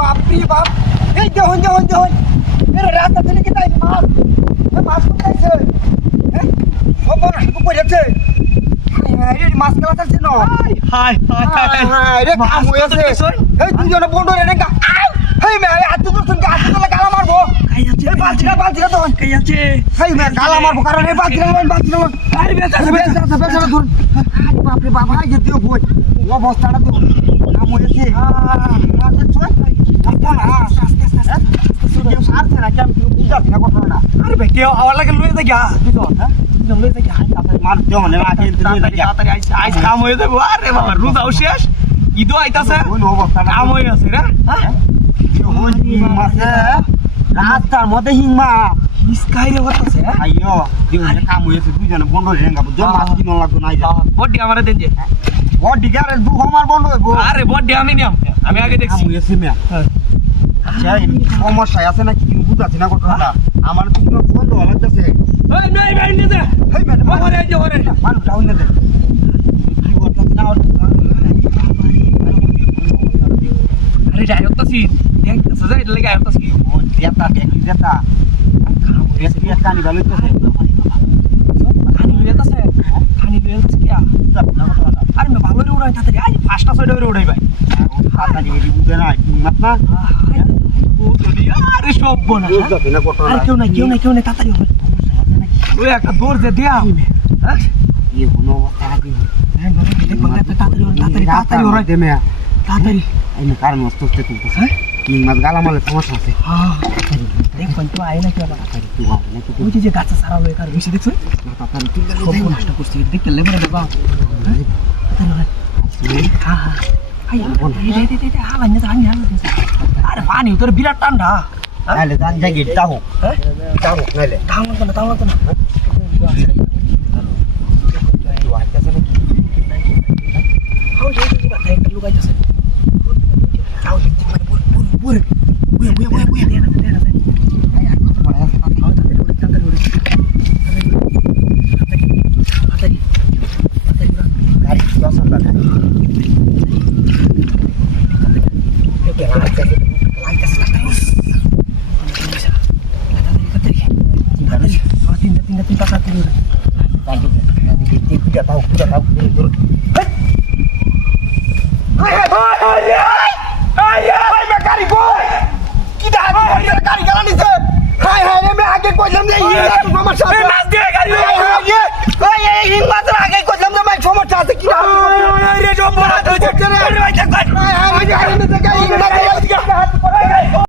বাপ রে বাপ, এই দেখুন দেখুন দেখুন, এর রাস্তা থেকে কি তাই মাছ, মাছ কোথায় আছে? হ্যাঁ, খবর পড়েছে। এই মাছ খেলা যাচ্ছে না। হাই হ্যাঁ রে, কাম হয়েছে। এই দুজনে বন্ধ রে না। এই মে আত্ম দর্শন কে আত্ম তোলা গালা মারবো। এই বালতিটা তো কে আছে এই মে গালা মারবো কারণ এই বালতিটা আরে বেটা ধরুন। আরে বাপ রে বাপ, আই যেতে বই অবস্থাটা তো কাম হয়েছে। মাছের ছয় বস্তা না আস্তে কেউ সারছে না, কেমন কেউ বুঝাচ্ছে না ঘটনাটা। আরে ভাই কেউ আওয়ার লাগে লয়ে যা দুজন হ্যাঁ দুজন লয়ে যা মার দেও মানে রাখে তাড়াতাড়ি আইস কাম হয়ে যাবো। আরে বাবা রোজাও শেষ, ঈদও আইতাছে, ওই অবস্থাটা কাম হয়ে আছে রে। হ্যাঁ ওই মাছে রাস্তার মধ্যে হিংমা ইসকাই রে হতাছে। আইয়ো দিনে কাম হয়েছে, দুজনে বন্ধ হয়ে গেল। জল মাছ কিনো লাগতো নাই যা বডি আমারে দেন যে। বডি গারে দু আমার বন্ধ হইবো। আরে বডি আমি নিয়াম, আমি আগে কাম দেখছি। হয়েছে মে হ্যাঁ আচ্ছা এই সমস্যা আছে নাকি তুমি বুঝাচ্ছি না ঘটনাটা। আমার কিন্তু বন্ধ হয়ে যাচ্ছে। এই নাই ভাই নে দে এই ম্যাডাম ওরে যে ওরে মানুষ ডাউন দে কি করতেছ না। আরে যাই হতাছি দেখতেছ যে এটা লাগি হতাছি। ও দেতা দেখি দেতা দেখি কানি ভালো হইতেছে। খানি লয়ে যাচ্ছে, খানি লয়ে যাচ্ছে কি আরে মে ভালো রে উড়াই তাড়াতাড়ি আজ ফাস্টা সাইড করে উড়াই ভাই। তাড়াতাড়ি এডি বুঝে না হিম্মত না ও তো দি আরে সব বনা বুঝাচ্ছি না আর ঘটনাটা। কেউ নাই তাড়াতাড়ি হবে। ওই একটা দৌড় দে দিয়া হ্যাঁ এই কোনো অবস্থা নাকি হ্যাঁ তাড়াতাড়ি ওরাই দে মে তাড়াতাড়ি এই কারণ মস্ত তুলতেছে। হ্যাঁ তিন মাস গালামালে সমস্যা আছে। হ্যাঁ দেখ পঞ্চ আয় না কি বাবা তুই ভাব নাকি তুই ওই যে গাছে সারা লয়ে কার বেশি দেখছ তাড়াতাড়ি তুই সব নষ্ট করছিস দেখতে লেবে না বাবা হ্যাঁ হ্যাঁ আই দে হালা না জানি হালা আরে পানি তোর বিরাট ঠান্ডা নাইলে জান যাই গেট দাও হ্যাঁ দাও নাইলে তাও লাগতো না তুই আইতাছ নাকি হাও যে কথা একটা লুকাই যাচ্ছে হাও যে পুরো বুয়া দে না আই আর কত পড়া আছে তাড়াতাড়ি গাড়ি যাস না না ওকে লাইট আছে তিনটা তাহলে দেখি পুজা দাও ধর হাই মে গাড়ি বই কি দা গাড়ি গালা নিছে। হাই রে মে আগে কইলাম যে এই তো সমস্যা আছে। নাচ দিয়ে গাড়ি ওই এই হিম্মত আগে কইলাম যে ভাই সমস্যা আছে কি না রে জম্বরা তো চলে রে ভাই